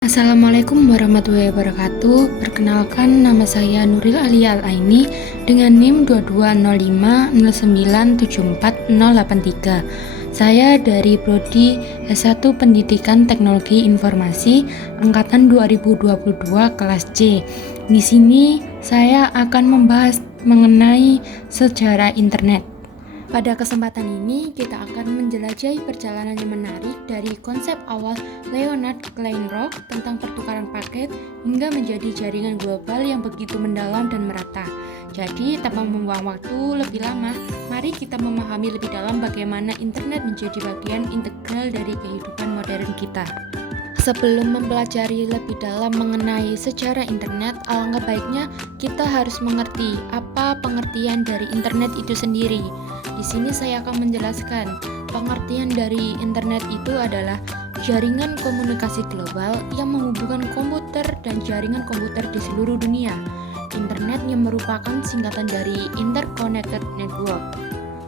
Assalamualaikum warahmatullahi wabarakatuh. Perkenalkan, nama saya Nuril Alia Al-Aini dengan NIM 220509748083. Saya dari Prodi S1 Pendidikan Teknologi Informasi angkatan 2022 kelas C. Di sini saya akan membahas mengenai sejarah internet. Pada kesempatan ini, kita akan menjelajahi perjalanan yang menarik dari konsep awal Leonard Kleinrock tentang pertukaran paket hingga menjadi jaringan global yang begitu mendalam dan merata. Jadi, tanpa membuang waktu lebih lama, mari kita memahami lebih dalam bagaimana internet menjadi bagian integral dari kehidupan modern kita. Sebelum mempelajari lebih dalam mengenai sejarah internet, alangkah baiknya kita harus mengerti apa pengertian dari internet itu sendiri. Di sini saya akan menjelaskan pengertian dari internet itu adalah jaringan komunikasi global yang menghubungkan komputer dan jaringan komputer di seluruh dunia. Internet yang merupakan singkatan dari Interconnected Network.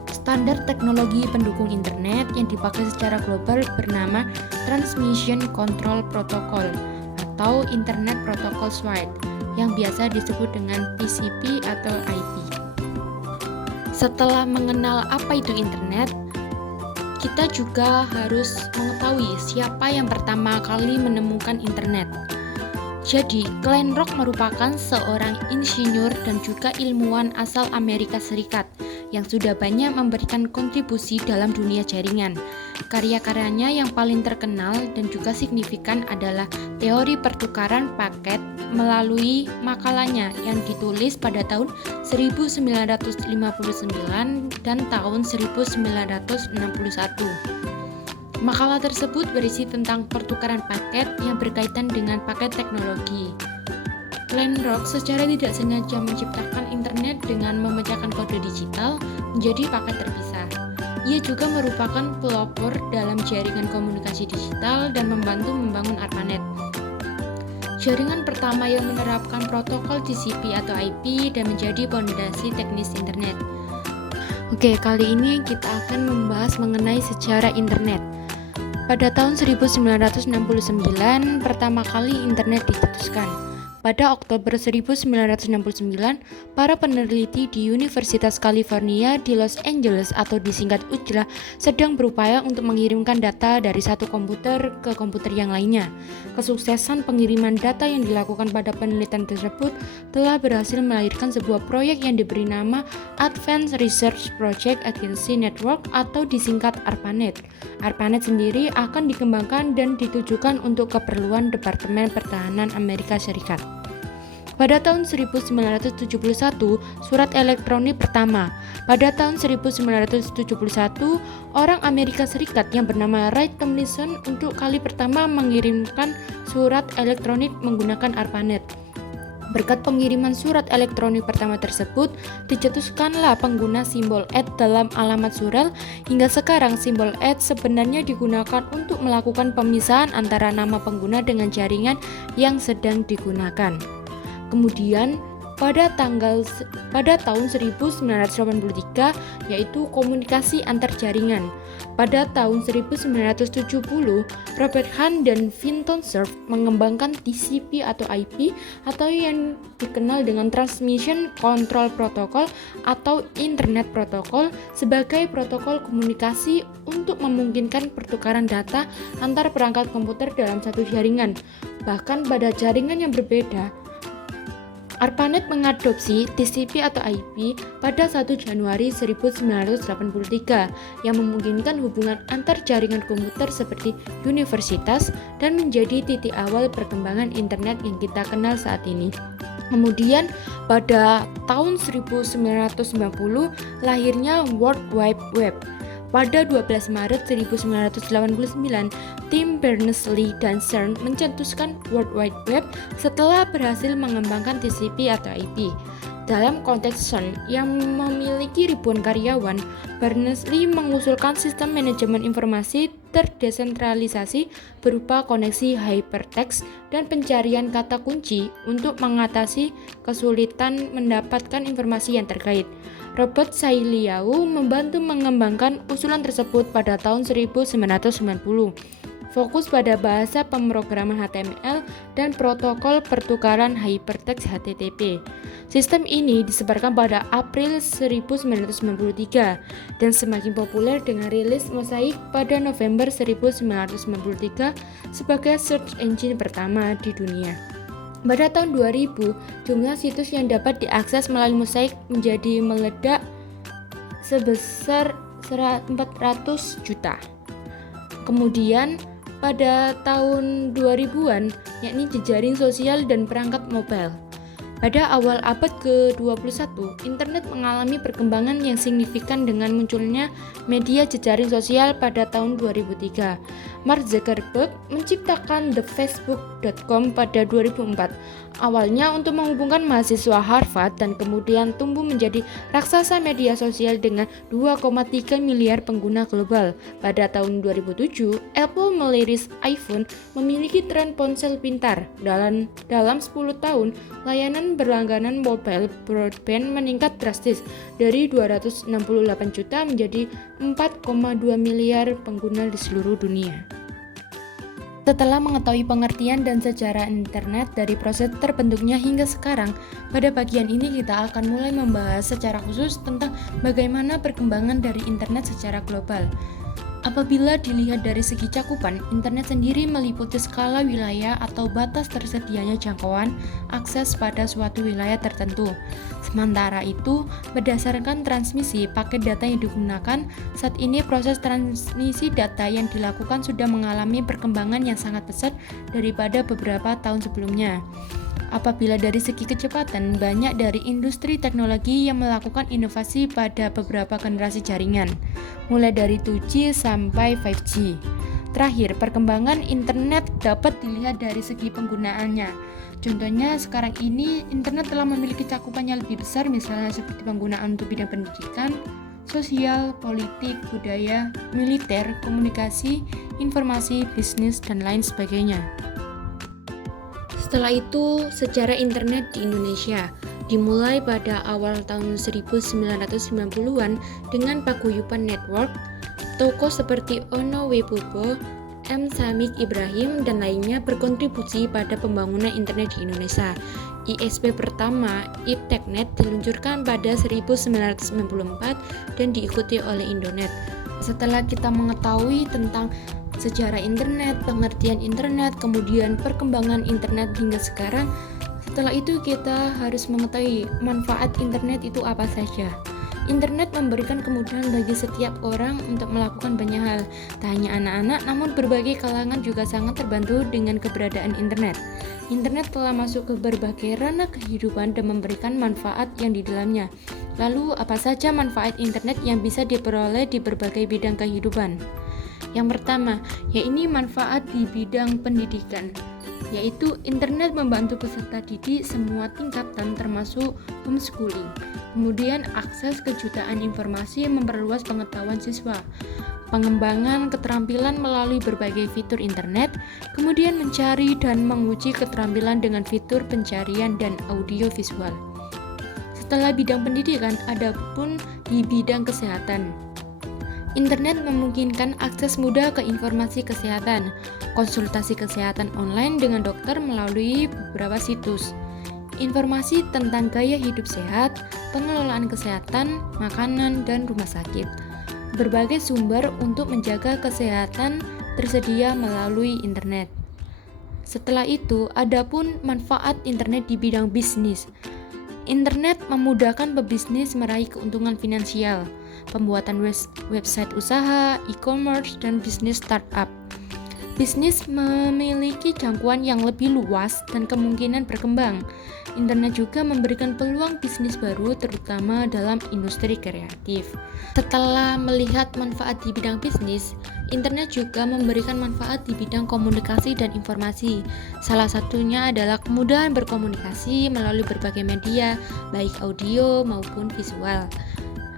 Standar teknologi pendukung internet yang dipakai secara global bernama Transmission Control Protocol atau Internet Protocol Suite yang biasa disebut dengan TCP atau IP. Setelah mengenal apa itu internet, kita juga harus mengetahui siapa yang pertama kali menemukan internet. Jadi, Kleinrock merupakan seorang insinyur dan juga ilmuwan asal Amerika Serikat yang sudah banyak memberikan kontribusi dalam dunia jaringan. Karya-karyanya yang paling terkenal dan juga signifikan adalah teori pertukaran paket melalui makalahnya yang ditulis pada tahun 1959 dan tahun 1961. Makalah tersebut berisi tentang pertukaran paket yang berkaitan dengan paket teknologi. Kleinrock secara tidak sengaja menciptakan internet dengan memecahkan kode digital menjadi paket terpisah. Ia juga merupakan pelopor dalam jaringan komunikasi digital dan membantu membangun ARPANET. Jaringan pertama yang menerapkan protokol TCP atau IP dan menjadi pondasi teknis internet. Oke, kali ini kita akan membahas mengenai sejarah internet. Pada tahun 1969, pertama kali internet dicetuskan. Pada Oktober 1969, para peneliti di Universitas California di Los Angeles atau disingkat UCLA sedang berupaya untuk mengirimkan data dari satu komputer ke komputer yang lainnya. Kesuksesan pengiriman data yang dilakukan pada penelitian tersebut telah berhasil melahirkan sebuah proyek yang diberi nama Advanced Research Project Agency Network atau disingkat ARPANET. ARPANET sendiri akan dikembangkan dan ditujukan untuk keperluan Departemen Pertahanan Amerika Serikat. Pada tahun 1971, surat elektronik pertama. Pada tahun 1971, orang Amerika Serikat yang bernama Ray Tomlinson untuk kali pertama mengirimkan surat elektronik menggunakan ARPANET. Berkat pengiriman surat elektronik pertama tersebut, dicetuskanlah pengguna simbol @ dalam alamat surel. Hingga sekarang simbol @ sebenarnya digunakan untuk melakukan pemisahan antara nama pengguna dengan jaringan yang sedang digunakan. Kemudian pada tahun 1983 yaitu komunikasi antar jaringan. Pada tahun 1970, Robert Hahn dan Vinton Cerf mengembangkan TCP atau IP atau yang dikenal dengan Transmission Control Protocol atau Internet Protocol sebagai protokol komunikasi untuk memungkinkan pertukaran data antar perangkat komputer dalam satu jaringan. Bahkan pada jaringan yang berbeda, ARPANET mengadopsi TCP atau IP pada 1 Januari 1983 yang memungkinkan hubungan antar jaringan komputer seperti universitas dan menjadi titik awal perkembangan internet yang kita kenal saat ini. Kemudian pada tahun 1990 lahirnya World Wide Web. Pada 12 Maret 1989, tim Berners-Lee dan CERN mencetuskan World Wide Web setelah berhasil mengembangkan TCP atau IP. Dalam konteks CERN yang memiliki ribuan karyawan, Berners-Lee mengusulkan sistem manajemen informasi terdesentralisasi berupa koneksi hypertext dan pencarian kata kunci untuk mengatasi kesulitan mendapatkan informasi yang terkait. Robert Tsai Liao membantu mengembangkan usulan tersebut pada tahun 1990. fokus pada bahasa pemrograman HTML dan protokol pertukaran hypertext HTTP. Sistem ini disebarkan pada April 1993 dan semakin populer dengan rilis Mosaic pada November 1993 sebagai search engine pertama di dunia. Pada tahun 2000, jumlah situs yang dapat diakses melalui Mosaic menjadi meledak sebesar 400 juta. Kemudian pada tahun 2000-an, yakni jejaring sosial dan perangkat mobile. Pada awal abad ke-21, internet mengalami perkembangan yang signifikan dengan munculnya media jejaring sosial pada tahun 2003. Mark Zuckerberg menciptakan thefacebook.com pada 2004. Awalnya untuk menghubungkan mahasiswa Harvard dan kemudian tumbuh menjadi raksasa media sosial dengan 2,3 miliar pengguna global. Pada tahun 2007, Apple merilis iPhone memiliki tren ponsel pintar. Dalam 10 tahun, layanan berlangganan mobile broadband meningkat drastis dari 268 juta menjadi 4,2 miliar pengguna di seluruh dunia. Setelah mengetahui pengertian dan sejarah internet dari proses terbentuknya hingga sekarang, pada bagian ini kita akan mulai membahas secara khusus tentang bagaimana perkembangan dari internet secara global. Apabila dilihat dari segi cakupan, internet sendiri meliputi skala wilayah atau batas tersedianya jangkauan akses pada suatu wilayah tertentu. Sementara itu, berdasarkan transmisi paket data yang digunakan, saat ini proses transmisi data yang dilakukan sudah mengalami perkembangan yang sangat pesat daripada beberapa tahun sebelumnya. Apabila dari segi kecepatan, banyak dari industri teknologi yang melakukan inovasi pada beberapa generasi jaringan, mulai dari 2G sampai 5G. Terakhir, perkembangan internet dapat dilihat dari segi penggunaannya. Contohnya, sekarang ini internet telah memiliki cakupan yang lebih besar, misalnya seperti penggunaan untuk bidang pendidikan, sosial, politik, budaya, militer, komunikasi, informasi, bisnis, dan lain sebagainya. Setelah itu, sejarah internet di Indonesia dimulai pada awal tahun 1990-an dengan paguyuban network. Tokoh seperti Ono Webobo, M. Samik Ibrahim, dan lainnya berkontribusi pada pembangunan internet di Indonesia. ISP pertama, IPTechNet, diluncurkan pada 1994 dan diikuti oleh Indonet. Setelah kita mengetahui tentang sejarah internet, pengertian internet, kemudian perkembangan internet hingga sekarang, setelah itu kita harus mengetahui manfaat internet itu apa saja. Internet memberikan kemudahan bagi setiap orang untuk melakukan banyak hal. Tak hanya anak-anak, namun berbagai kalangan juga sangat terbantu dengan keberadaan internet. Internet telah masuk ke berbagai ranah kehidupan dan memberikan manfaat yang di dalamnya. Lalu, apa saja manfaat internet yang bisa diperoleh di berbagai bidang kehidupan? Yang pertama, yaitu manfaat di bidang pendidikan, yaitu internet membantu peserta didik semua tingkatan termasuk homeschooling. Kemudian akses kejutaan informasi memperluas pengetahuan siswa. Pengembangan keterampilan melalui berbagai fitur internet, kemudian mencari dan menguji keterampilan dengan fitur pencarian dan audio visual. Setelah bidang pendidikan, ada pun di bidang kesehatan. Internet memungkinkan akses mudah ke informasi kesehatan, konsultasi kesehatan online dengan dokter melalui beberapa situs, informasi tentang gaya hidup sehat, pengelolaan kesehatan, makanan, dan rumah sakit. Berbagai sumber untuk menjaga kesehatan tersedia melalui internet. Setelah itu, ada pun manfaat internet di bidang bisnis. Internet memudahkan pebisnis meraih keuntungan finansial, pembuatan website usaha, e-commerce, dan bisnis startup. Bisnis memiliki jangkauan yang lebih luas dan kemungkinan berkembang. Internet juga memberikan peluang bisnis baru, terutama dalam industri kreatif. Setelah melihat manfaat di bidang bisnis, internet juga memberikan manfaat di bidang komunikasi dan informasi. Salah satunya adalah kemudahan berkomunikasi melalui berbagai media, baik audio maupun visual.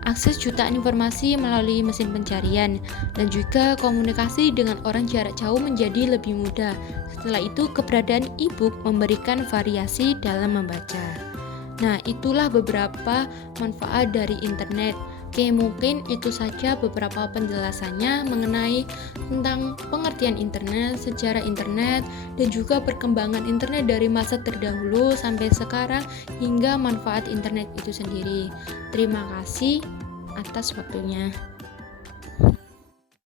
Akses jutaan informasi melalui mesin pencarian, dan juga komunikasi dengan orang jarak jauh menjadi lebih mudah. Setelah itu, keberadaan e-book memberikan variasi dalam membaca. Nah, itulah beberapa manfaat dari internet. Oke, mungkin itu saja beberapa penjelasannya mengenai tentang pengertian internet, sejarah internet, dan juga perkembangan internet dari masa terdahulu sampai sekarang hingga manfaat internet itu sendiri. Terima kasih atas waktunya.